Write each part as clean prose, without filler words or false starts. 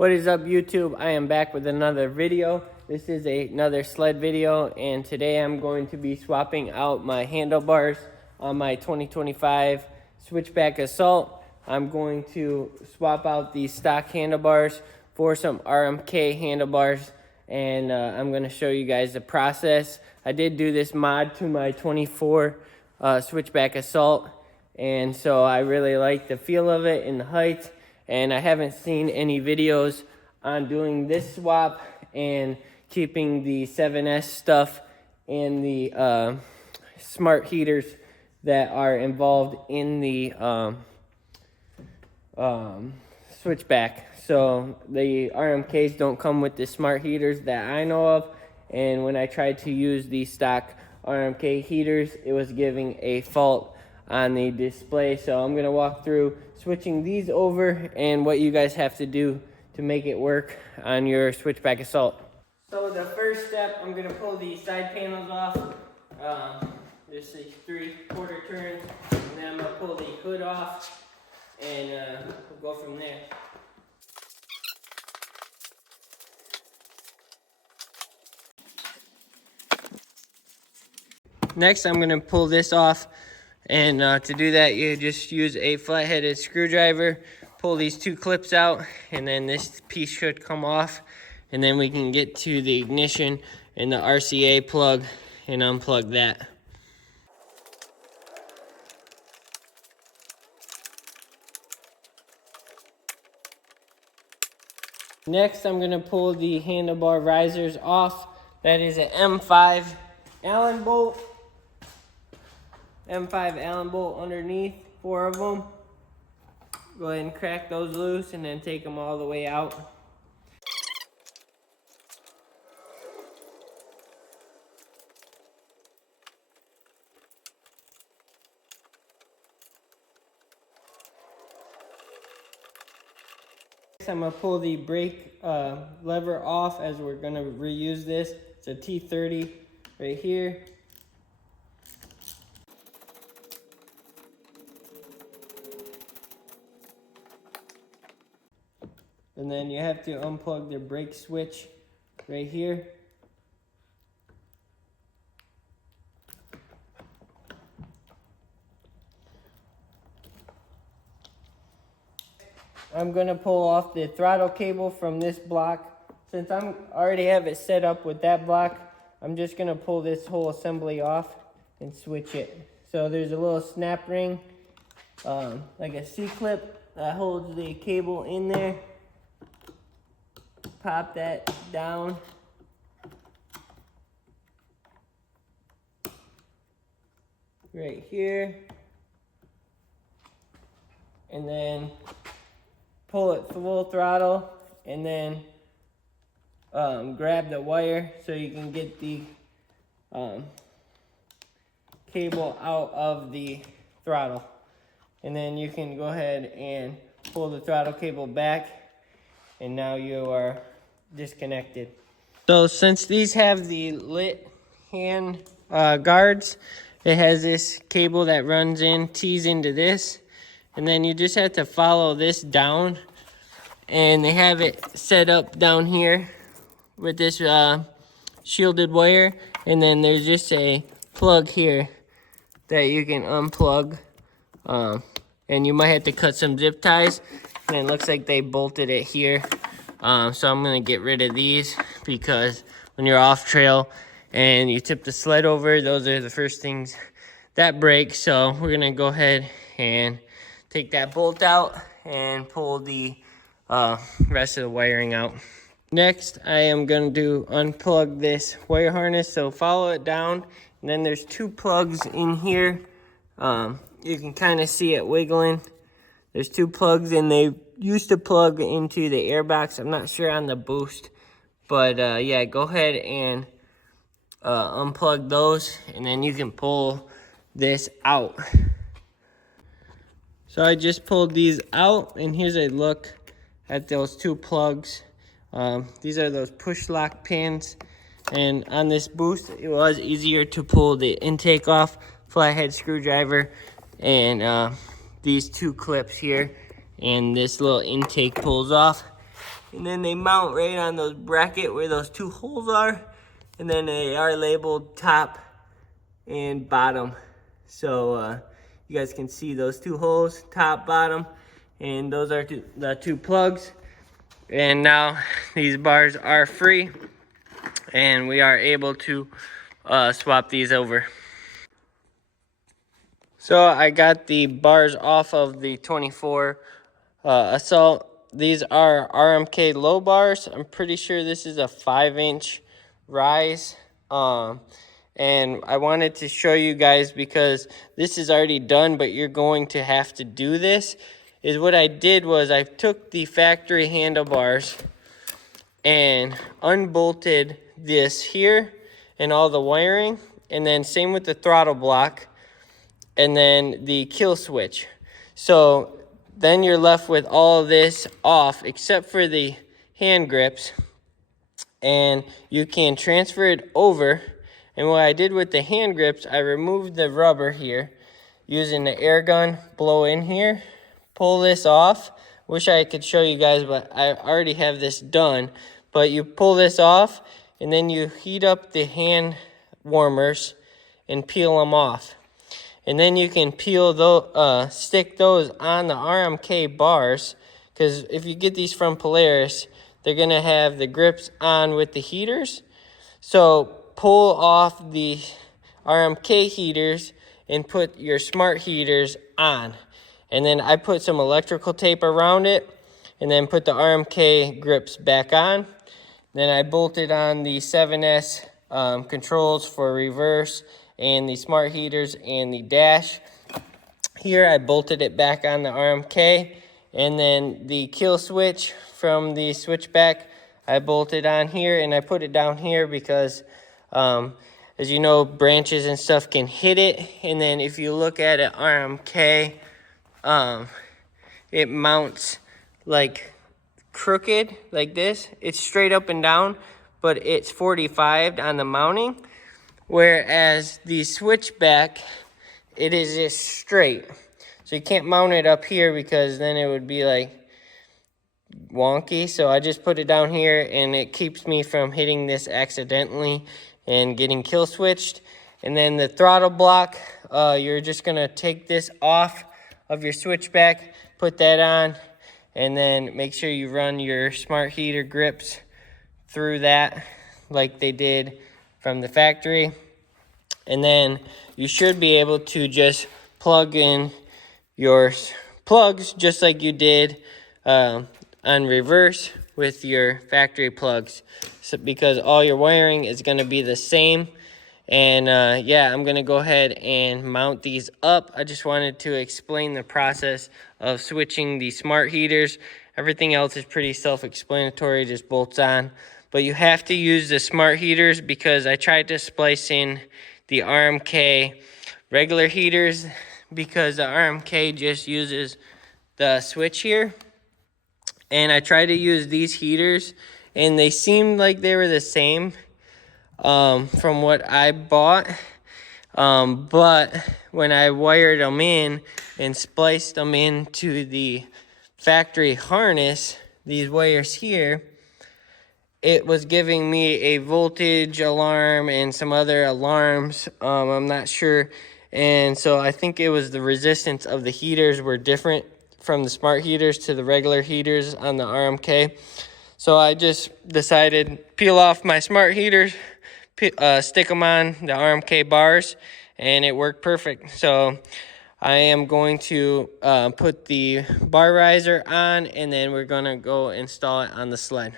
What is up, YouTube? I am back with another video. This is another sled video, and today I'm going to be swapping out my handlebars on my 2025 Switchback Assault. I'm going to swap out these stock handlebars for some RMK handlebars, and I'm going to show you guys the process. I did do this mod to my 24 Switchback Assault, and so I really like the feel of it and the height. And I haven't seen any videos on doing this swap and keeping the 7S stuff and the smart heaters that are involved in the Switchback. So the RMKs don't come with the smart heaters that I know of, and when I tried to use the stock RMK heaters, it was giving a fault on the display. So I'm gonna walk through switching these over and what you guys have to do to make it work on your Switchback Assault. So the first step, I'm gonna pull the side panels off. Just these 3/4 turns, and then I'm gonna pull the hood off, and we'll go from there. Next, I'm gonna pull this off. And to do that, you just use a flat-headed screwdriver, pull these two clips out, and then this piece should come off. And then we can get to the ignition and the RCA plug and unplug that. Next, I'm going to pull the handlebar risers off. That is an M5 Allen bolt. M5 Allen bolt underneath, 4 of them. Go ahead and crack those loose and then take them all the way out. Next, I'm going to pull the brake lever off, as we're going to reuse this. It's a T30 right here. And then you have to unplug the brake switch right here. I'm gonna pull off the throttle cable from this block. Since I already have it set up with that block, I'm just gonna pull this whole assembly off and switch it. So there's a little snap ring, like a C-clip that holds the cable in there. Pop that down. Right here. And then pull it full throttle, and then grab the wire so you can get the cable out of the throttle. And then you can go ahead and pull the throttle cable back, and now you are disconnected. So since these have the lit hand guards, it has this cable that runs in, tees into this, and then you just have to follow this down, and they have it set up down here with this shielded wire, and then there's just a plug here that you can unplug, and you might have to cut some zip ties, and it looks like they bolted it here. So I'm going to get rid of these, because when you're off trail and you tip the sled over, those are the first things that break. So we're going to go ahead and take that bolt out and pull the rest of the wiring out. Next, I am going to unplug this wire harness. So follow it down, and then there's 2 plugs in here. You can kind of see it wiggling. There's 2 plugs, and they used to plug into the airbox. I'm not sure on the boost, but yeah, go ahead and unplug those, and then you can pull this out. So I just pulled these out, and here's a look at those 2 plugs. These are those push lock pins, and on this boost, it was easier to pull the intake off, flathead screwdriver, and these 2 clips here, and this little intake pulls off, And then they mount right on those bracket where those two holes are. And then they are labeled top and bottom. So you guys can see those two holes, top, bottom. And those are the two plugs. And now these bars are free. And we are able to swap these over. So I got the bars off of the 24 Assault. These are RMK low bars. I'm pretty sure this is a 5-inch rise. And I wanted to show you guys because this is already done, but you're going to have to do this. Is what I did was I took the factory handlebars and unbolted this here and all the wiring, and then same with the throttle block and then the kill switch. So then you're left with all of this off except for the hand grips, and you can transfer it over. And what I did with the hand grips, I removed the rubber here using the air gun, blow in here, pull this off. Wish I could show you guys, but I already have this done. But you pull this off and then you heat up the hand warmers and peel them off. And then you can stick those on the RMK bars, because if you get these from Polaris, they're going to have the grips on with the heaters. So pull off the RMK heaters and put your smart heaters on. And then I put some electrical tape around it and then put the RMK grips back on. Then I bolted on the 7S controls for reverse and the smart heaters and the dash. Here I bolted it back on the RMK, and then the kill switch from the Switchback I bolted on here, and I put it down here because as you know, branches and stuff can hit it. And then if you look at an RMK, it mounts like crooked like this. It's straight up and down, but it's 45 on the mounting. Whereas the Switchback, it is just straight. So you can't mount it up here because then it would be like wonky. So I just put it down here and it keeps me from hitting this accidentally and getting kill switched. And then the throttle block, you're just gonna take this off of your Switchback, put that on, and then make sure you run your smart heater grips through that like they did from the factory. And then you should be able to just plug in your plugs just like you did on reverse with your factory plugs, so, because all your wiring is going to be the same. And yeah, I'm going to go ahead and mount these up. I just wanted to explain the process of switching the smart heaters. Everything else is pretty self-explanatory, just bolts on. But you have to use the smart heaters because I tried to splice in the RMK regular heaters because the RMK just uses the switch here. And I tried to use these heaters and they seemed like they were the same from what I bought. But when I wired them in and spliced them into the factory harness, these wires here, it was giving me a voltage alarm and some other alarms. I'm not sure. And so I think it was the resistance of the heaters were different from the smart heaters to the regular heaters on the RMK. So I just decided peel off my smart heaters, stick them on the RMK bars, and it worked perfect. So I am going to put the bar riser on, and then we're going to go install it on the sled.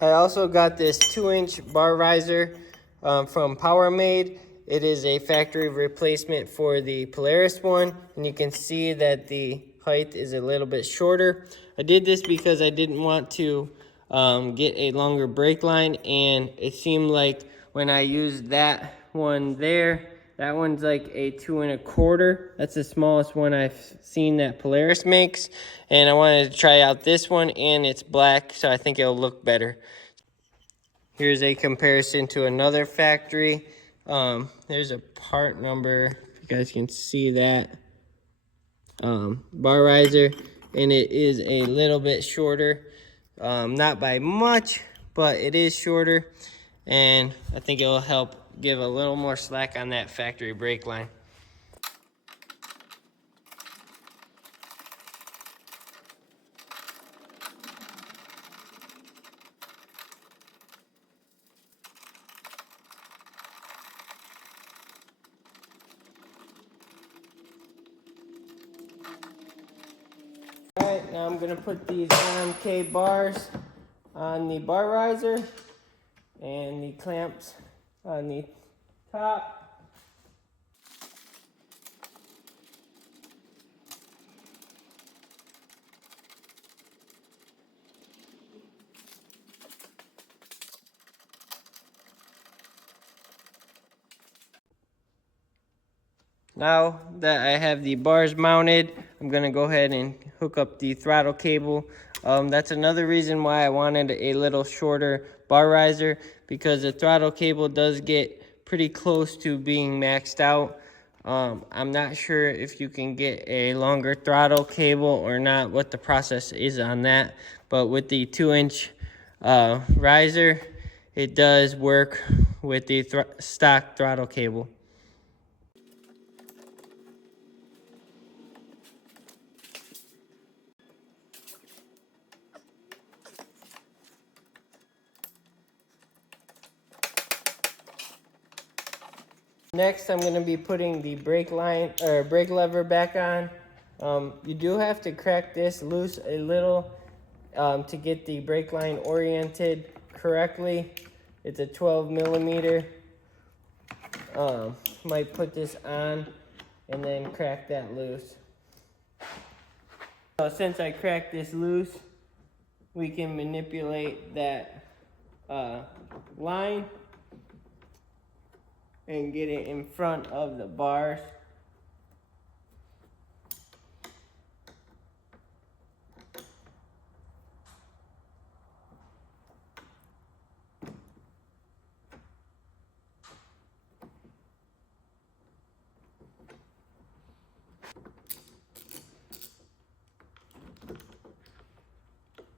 I also got this 2-inch bar riser from PowerMade. It is a factory replacement for the Polaris one, and you can see that the height is a little bit shorter. I did this because I didn't want to get a longer brake line, and it seemed like when I used that one there, that one's like a 2 1/4. That's the smallest one I've seen that Polaris makes. And I wanted to try out this one, and it's black, so I think it'll look better. Here's a comparison to another factory. There's a part number, if you guys can see that. Bar riser, and it is a little bit shorter Not by much, but it is shorter, and I think it will help give a little more slack on that factory brake line. Alright, now I'm going to put these RMK bars on the bar riser and the clamps on the top. Now that I have the bars mounted, I'm going to go ahead and hook up the throttle cable. That's another reason why I wanted a little shorter bar riser, because the throttle cable does get pretty close to being maxed out. I'm not sure if you can get a longer throttle cable or not, what the process is on that. But with the 2-inch riser, it does work with the stock throttle cable. Next, I'm going to be putting the brake lever back on. You do have to crack this loose a little to get the brake line oriented correctly. It's a 12 millimeter. Might put this on and then crack that loose. Since I cracked this loose, we can manipulate that line and get it in front of the bars.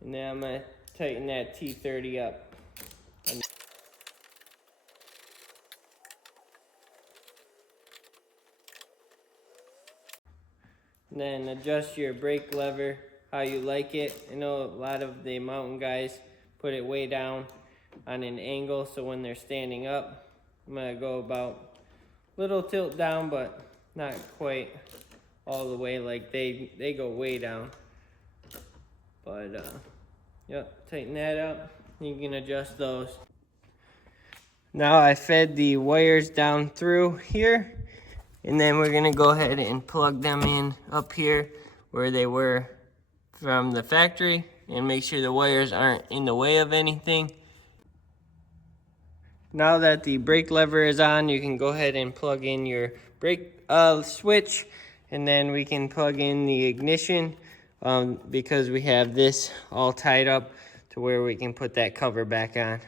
And then I'm going to tighten that T30 up. And then adjust your brake lever how you like it. I know a lot of the mountain guys put it way down on an angle, so when they're standing up, I'm going to go about a little tilt down, but not quite all the way, like they go way down. But yep, tighten that up. You can adjust those. Now I fed the wires down through here, and then we're gonna go ahead and plug them in up here where they were from the factory, and make sure the wires aren't in the way of anything. Now that the brake lever is on, you can go ahead and plug in your brake switch, and then we can plug in the ignition because we have this all tied up to where we can put that cover back on.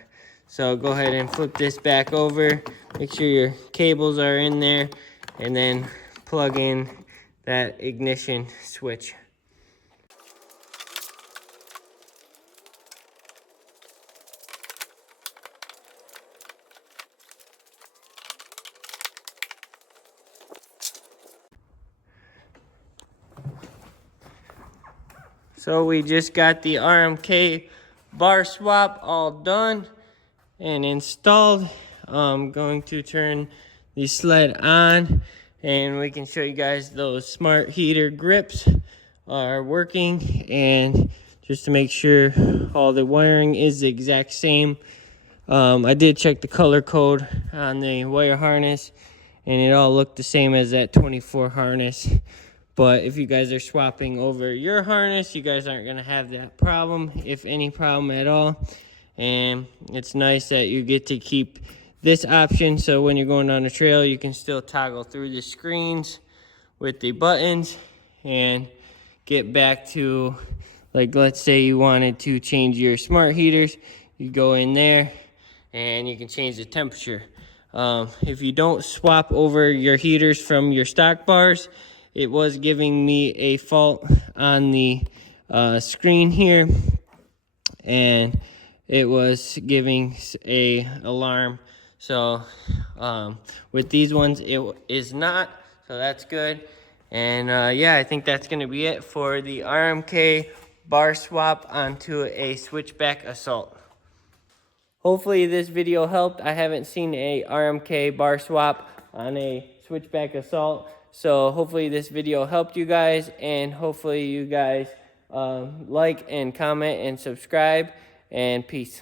So go ahead and flip this back over, make sure your cables are in there, and then plug in that ignition switch. So we just got the RMK bar swap all done and installed. I'm going to turn the sled on, and we can show you guys those smart heater grips are working, and just to make sure all the wiring is the exact same. I did check the color code on the wire harness, and it all looked the same as that 24 harness. But if you guys are swapping over your harness, you guys aren't going to have that problem, if any problem at all. And it's nice that you get to keep this option, so when you're going down the trail, you can still toggle through the screens with the buttons and get back to, like, let's say you wanted to change your smart heaters. You go in there and you can change the temperature. If you don't swap over your heaters from your stock bars, it was giving me a fault on the screen here, and it was giving a alarm. So with these ones, it is not, so that's good. And yeah, I think that's gonna be it for the RMK bar swap onto a Switchback Assault. Hopefully this video helped. I haven't seen a RMK bar swap on a Switchback Assault. So hopefully this video helped you guys, and hopefully you guys like and comment and subscribe, and peace.